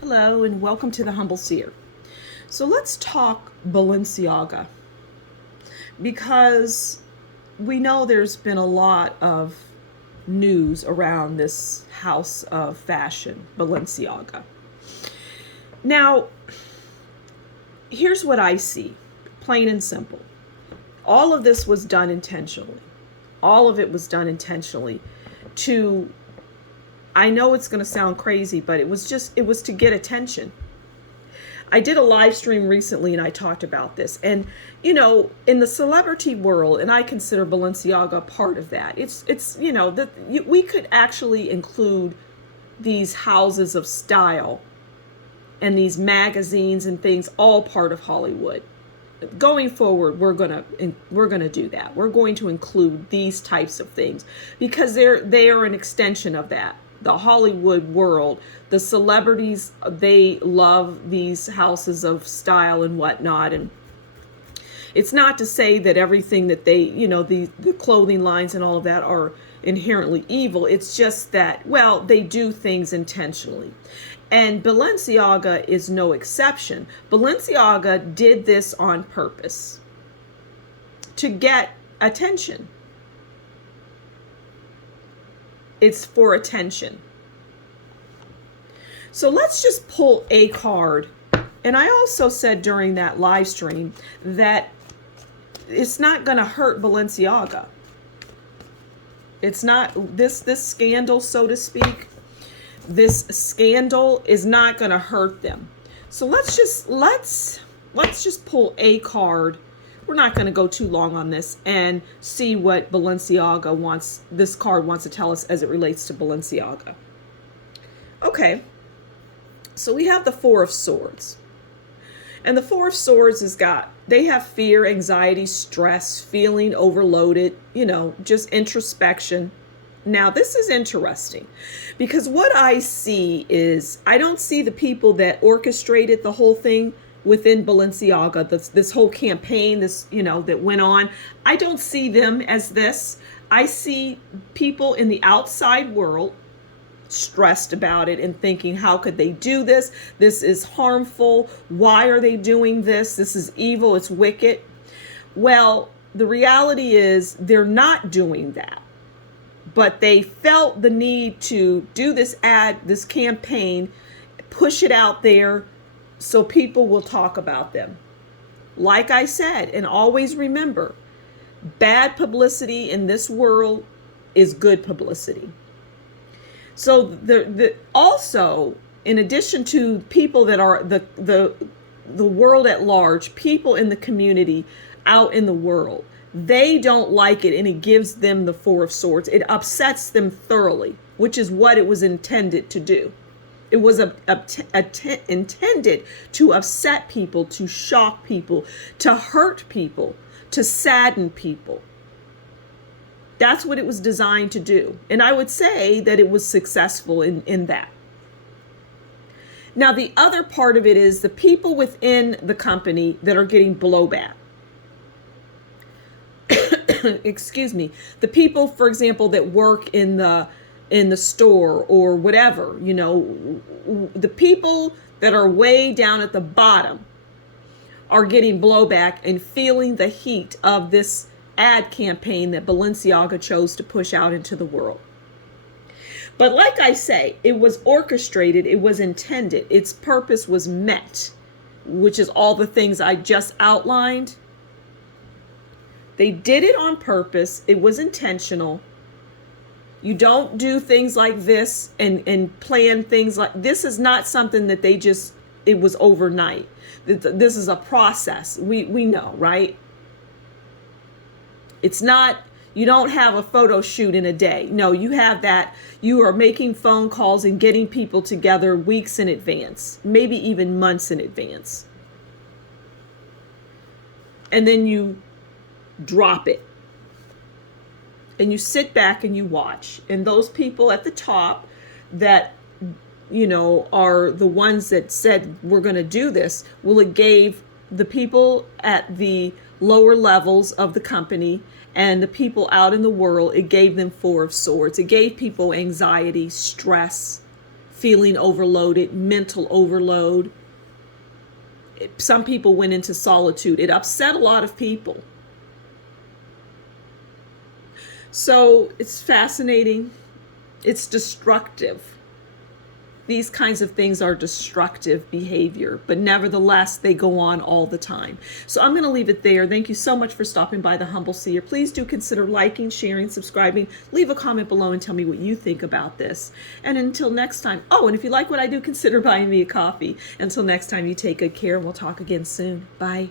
Hello and welcome to the Humble Seer. So let's talk Balenciaga because we know there's been a lot of news around this house of fashion, Balenciaga. Now, here's what I see, plain and simple. All of this was done intentionally. All of it was done intentionally to, I know it's going to sound crazy, but it was to get attention. I did a live stream recently and I talked about this. And, in the celebrity world, and I consider Balenciaga part of that, we could actually include these houses of style and these magazines and things all part of Hollywood. Going forward, we're gonna do that. We're going to include these types of things because they are an extension of that. The Hollywood world, the celebrities, they love these houses of style and whatnot. And it's not to say that everything that they, the clothing lines and all of that are inherently evil. It's just that, well, they do things intentionally. And Balenciaga is no exception. Balenciaga did this on purpose to get attention. It's for attention. So let's just pull a card. And I also said during that live stream that it's not going to hurt Balenciaga. It's not this scandal, so to speak. This scandal is not going to hurt them. So let's just pull a card. We're not going to go too long on this and see what this card wants to tell us as it relates to Balenciaga. Okay. So we have the Four of Swords. And the Four of Swords they have fear, anxiety, stress, feeling overloaded, just introspection. Now, this is interesting because what I see is I don't see the people that orchestrated the whole thing within Balenciaga, this whole campaign, that went on. I don't see them as this. I see people in the outside world stressed about it and thinking, how could they do this? This is harmful. Why are they doing this? This is evil. It's wicked. Well, the reality is they're not doing that. But they felt the need to do this campaign, push it out there so people will talk about them. Like I said, and always remember, bad publicity in this world is good publicity. So also, in addition to people that are the world at large, people in the community out in the world, they don't like it, and it gives them the Four of Swords. It upsets them thoroughly, which is what it was intended to do. It was intended to upset people, to shock people, to hurt people, to sadden people. That's what it was designed to do. And I would say that it was successful in that. Now, the other part of it is the people within the company that are getting blowback. Excuse me, the people, for example, that work in the store or whatever, the people that are way down at the bottom are getting blowback and feeling the heat of this ad campaign that Balenciaga chose to push out into the world. But like I say, it was orchestrated, it was intended, its purpose was met, which is all the things I just outlined. They did it on purpose. It was intentional. You don't do things like this and plan things like this. Is not something that it was overnight. This is a process. We know, right? It's not, you don't have a photo shoot in a day. No, you have that. You are making phone calls and getting people together weeks in advance, maybe even months in advance. And then you drop it and you sit back and you watch, and those people at the top that are the ones that said we're going to do this, it gave the people at the lower levels of the company and the people out in the world, it gave them Four of Swords. It gave people anxiety, stress, feeling overloaded, mental overload. Some people went into solitude. It upset a lot of people. So it's fascinating. It's destructive. These kinds of things are destructive behavior, but nevertheless, they go on all the time. So I'm going to leave it there. Thank you so much for stopping by the Humble Seer. Please do consider liking, sharing, subscribing. Leave a comment below and tell me what you think about this. And until next time, oh, and if you like what I do, consider buying me a coffee. Until next time, you take good care, and we'll talk again soon. Bye.